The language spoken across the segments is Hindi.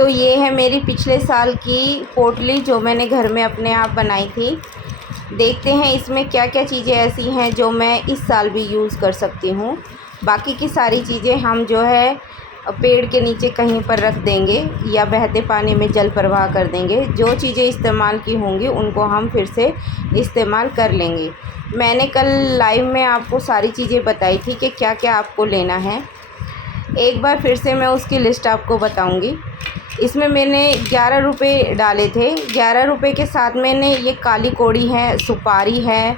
तो ये है मेरी पिछले साल की पोटली जो मैंने घर में अपने आप बनाई थी। देखते हैं इसमें क्या क्या चीज़ें ऐसी हैं जो मैं इस साल भी यूज़ कर सकती हूँ। बाकी की सारी चीज़ें हम जो है पेड़ के नीचे कहीं पर रख देंगे या बहते पानी में जल प्रवाह कर देंगे। जो चीज़ें इस्तेमाल की होंगी उनको हम फिर से इस्तेमाल कर लेंगे। मैंने कल लाइव में आपको सारी चीज़ें बताई थी कि क्या क्या आपको लेना है। एक बार फिर से मैं उसकी लिस्ट आपको बताऊंगी। इसमें मैंने 11 रुपये डाले थे। 11 रुपये के साथ मैंने ये काली कौड़ी है, सुपारी है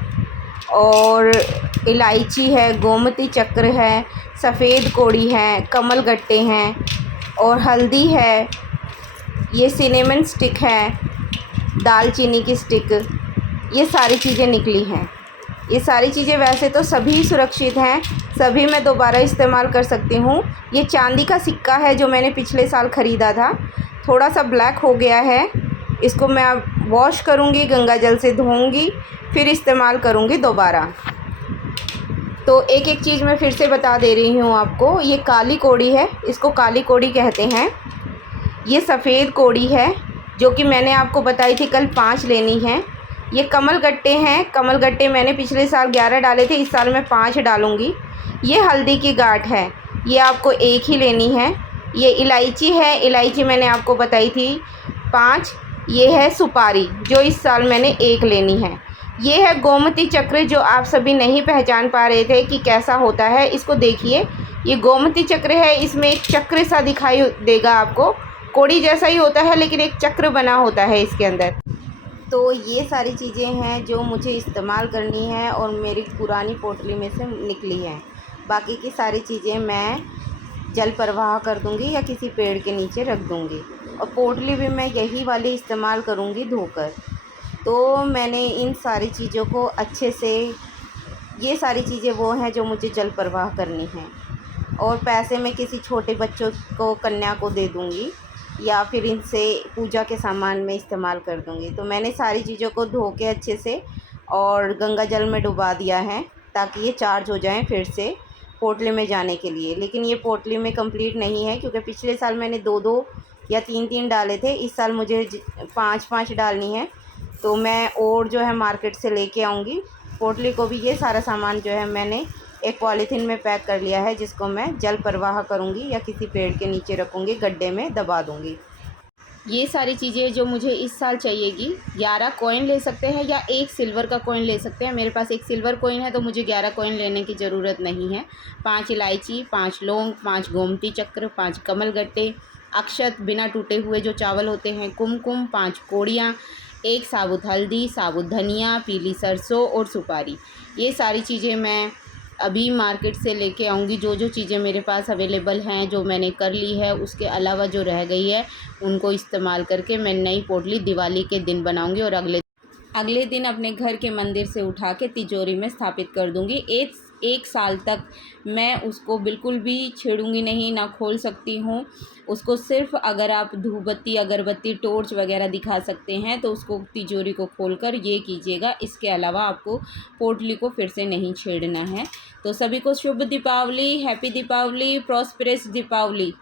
और इलायची है, गोमती चक्र है, सफ़ेद कौड़ी है, कमल गट्टे हैं और हल्दी है, ये सिनेमन स्टिक है, दालचीनी की स्टिक, ये सारी चीज़ें निकली हैं। ये सारी चीज़ें वैसे तो सभी सुरक्षित हैं, सभी मैं दोबारा इस्तेमाल कर सकती हूँ। ये चांदी का सिक्का है जो मैंने पिछले साल ख़रीदा था, थोड़ा सा ब्लैक हो गया है। इसको मैं अब वॉश करूँगी, गंगा जल से धोऊँगी, फिर इस्तेमाल करूँगी दोबारा। तो एक एक चीज़ मैं फिर से बता दे रही हूँ आपको। ये काली कौड़ी है, इसको काली कौड़ी कहते हैं। ये सफ़ेद कौड़ी है जो कि मैंने आपको बताई थी कल 5 लेनी है। ये कमल गट्टे हैं, कमल गट्टे मैंने पिछले साल 11 डाले थे, इस साल मैं 5 डालूँगी। ये हल्दी की गांठ है, ये आपको एक ही लेनी है। ये इलायची है, इलायची मैंने आपको बताई थी 5। ये है सुपारी जो इस साल मैंने 1 लेनी है। ये है गोमती चक्र जो आप सभी नहीं पहचान पा रहे थे कि कैसा होता है। इसको देखिए, ये गोमती चक्र है, इसमें एक चक्र सा दिखाई देगा आपको। कौड़ी जैसा ही होता है लेकिन एक चक्र बना होता है इसके अंदर। तो ये सारी चीज़ें हैं जो मुझे इस्तेमाल करनी है और मेरी पुरानी पोटली में से निकली हैं। बाकी की सारी चीज़ें मैं जल प्रवाह कर दूंगी या किसी पेड़ के नीचे रख दूंगी और पोटली भी मैं यही वाली इस्तेमाल करूंगी धोकर। तो मैंने इन सारी चीज़ों को अच्छे से, ये सारी चीज़ें वो हैं जो मुझे जल प्रवाह करनी हैं और पैसे मैं किसी छोटे बच्चों को, कन्या को दे दूंगी या फिर इनसे पूजा के सामान में इस्तेमाल कर दूंगी। तो मैंने सारी चीज़ों को धो के अच्छे से और गंगा जल में डुबा दिया है ताकि ये चार्ज हो जाएं फिर से पोटली में जाने के लिए। लेकिन ये पोटली में कंप्लीट नहीं है क्योंकि पिछले साल मैंने 2-2 या 3-3 डाले थे, इस साल मुझे 5-5 डालनी है। तो मैं और जो है मार्केट से लेके आऊँगी पोटली को भी। ये सारा सामान जो है मैंने एक पॉलीथीन में पैक कर लिया है जिसको मैं जल प्रवाह करूँगी या किसी पेड़ के नीचे रखूँगी, गड्ढे में दबा दूँगी। ये सारी चीज़ें जो मुझे इस साल चाहिएगी, 11 कॉइन ले सकते हैं या 1 सिल्वर का कॉइन ले सकते हैं। मेरे पास 1 सिल्वर कॉइन है तो मुझे 11 कॉइन लेने की ज़रूरत नहीं है। 5 इलायची, 5 लौंग, 5 गोमती चक्र, 5 कमल गट्टे, अक्षत बिना टूटे हुए जो चावल होते हैं, कुमकुम, 5 कौड़ियाँ, 1 साबुत हल्दी, साबुत धनिया, पीली सरसों और सुपारी। ये सारी चीज़ें मैं अभी मार्केट से लेके आऊँगी। जो जो चीज़ें मेरे पास अवेलेबल हैं, जो मैंने कर ली है, उसके अलावा जो रह गई है उनको इस्तेमाल करके मैं नई पोटली दिवाली के दिन बनाऊँगी और अगले दिन अपने घर के मंदिर से उठा के तिजोरी में स्थापित कर दूँगी। एक साल तक मैं उसको बिल्कुल भी छेड़ूँगी नहीं, ना खोल सकती हूँ उसको। सिर्फ अगर आप धूपबत्ती, अगरबत्ती, टॉर्च वगैरह दिखा सकते हैं तो उसको तिजोरी को खोलकर ये कीजिएगा। इसके अलावा आपको पोटली को फिर से नहीं छेड़ना है। तो सभी को शुभ दीपावली, हैप्पी दीपावली, प्रॉस्पेरस दीपावली।